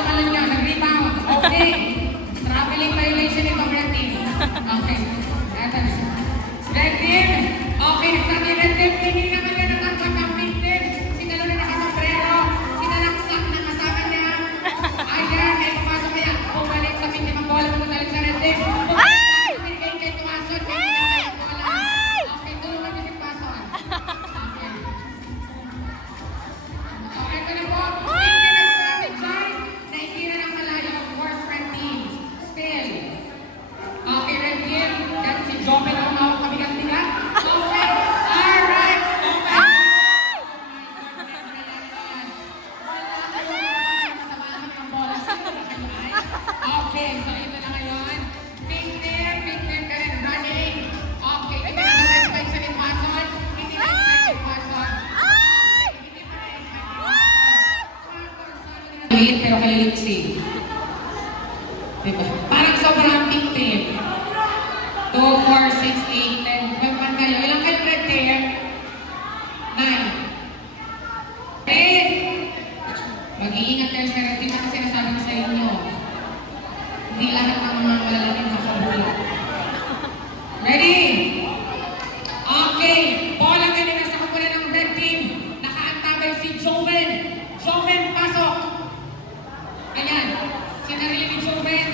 tumalon nyo, nag-rebound. Okay. Traveling violation itong red team. Okay. Eto na. Red team. Okay, nagsabi red team. Hindi naman yan natangkot ng pink team. Sino na nakasombrero. Sinalaksak na kasama niya. Ayan, may pumasok kaya. Bumalik sa pink team ang bola. Bumalik sa red team. Pero kaliliksi. Diba? Parang sobrang pink team. 2, 4, 6, 8, 10. Pagpan kayo. Ilang kayo red team? 9. 10. Mag-iingat kayo sa red team kasi nasabi ko sa inyo. Hindi lahat ng mga malalaking makabula. Ready? Okay. Bola kanina sa kapunan ng red team. Nakaantabay si Joven. Joven, pasok. Ayan, sinarili ni Joven.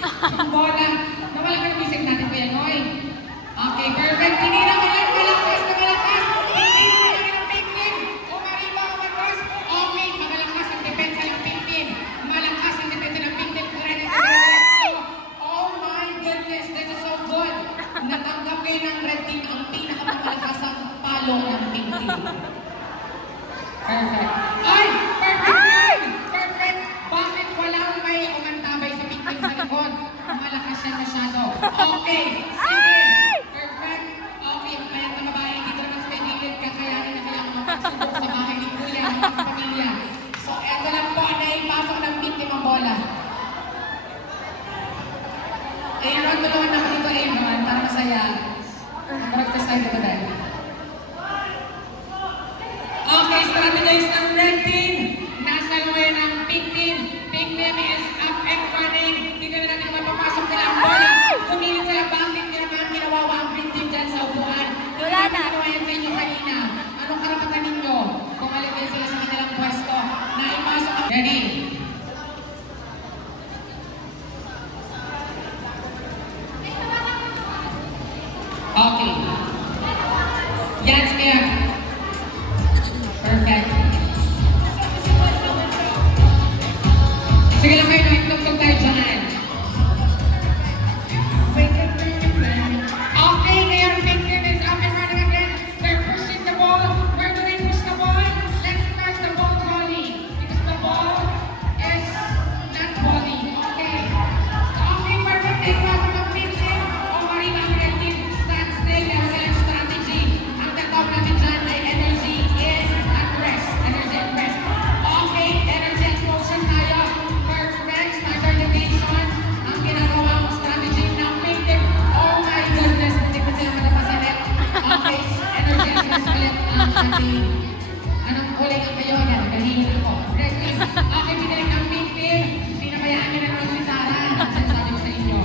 Yung bola. Nawala ka ng bisig natin po yan, oy. Okay, perfect. Tinira ko lang. Malakas na malakas. Hindi na kami ng pink team. Umariba ko matos. Okay, malakas ang depensa ng pink team. Malakas ang depensa ng pink team. Oh my goodness, this is so good. Natanggap kayo ng red team ang pinakamalakas ang palo ng pink team. Perfect. Ay! Perfect! Perfect! Bakit walang may umantabay sa pink team sa likod? Malakas siya masyado. Okay! Sige! Perfect! Okay, kaya mga babae, dito naman sa gilid, kakayanin na kailangan mapasubok sa bahay ni Kuya, ng pamilya. So, eto lang po, naipasok ng pink team ang bola. Aaron, tulungan naman dito, Aaron, para masaya. Practice tayo dito dahil. Okay, strategize ng red team. Nasa lumayan ng pink team. Pink team is up and running. Hindi na natin mapapasok nila ang bola. Kumilit sila bakit nila mga kinawawa ang pink team dyan sa upuan. Wala na. Ano yan sa inyo kanina? Anong karapatan ninyo? Bumalik kayo sila sa kanilang pwesto. Naipasok ang... Ready? Okay. Yan, kaya. Perfect. Sige lang kayo, nakitugtog tayo dyan. Okay, ngayon, pink team is up and running again. They're pushing the ball. Where do they push the ball? Let's start the ball volley. Because the ball is not volley. Okay. Okay, perfect. Take pass ng pink team. O maring ang red team. Stand still. Meron silang strategy. Ang tatawag natin dyan ay energy is at rest. Energy at rest. Okay, energy at motion tayo. Perfect. Start our division. Ang ginagawa mong strategy ng pink team. Oh my goodness. Hindi pa sila matapasalit. Okay, energy at rest ulit ang ating anong uling ang kayo. Yan, nagahingin ako. Red team. Okay, pinalik ang pink team. Pinabayaan nyo na naman si Sarah. Sinasabi ko sa inyo.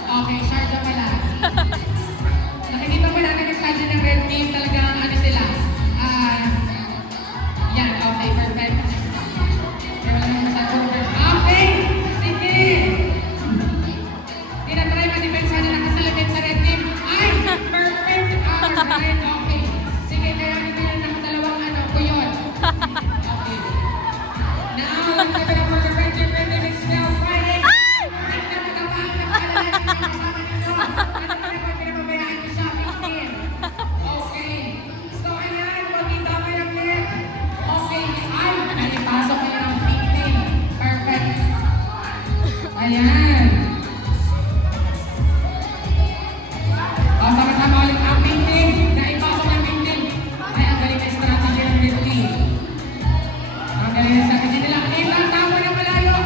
Okay, Sharda pala. Nakikita mo natin yung strategy ng red team. Talagang ano sila. Yan, okay, perfect. Okay, sige. Tinatry ma-defense na nakasalapit sa red team. Ay, perfect. Alright, okay. Sige, kaya nito yung nakadalawang ano ko yun. Okay. Now, let's give it up for the red team. Red team is still fighting. Tingnan mo na ba ang nagkalalan ng mga kasama ninyo? Ano na naman pinababayaan niyo sa pink team? Okay. So, ayan, magkita mo yung net. Okay. Ay, naipasok kayo ng pink team. Perfect. Ayan. O, sama-sama ulit ang pink team. Naipasok ng pink team. Ay, ang galing na strategy ng red team. Ang galing na strategy nila. Ilang tawa na malayo.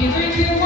Okay, 3, 2,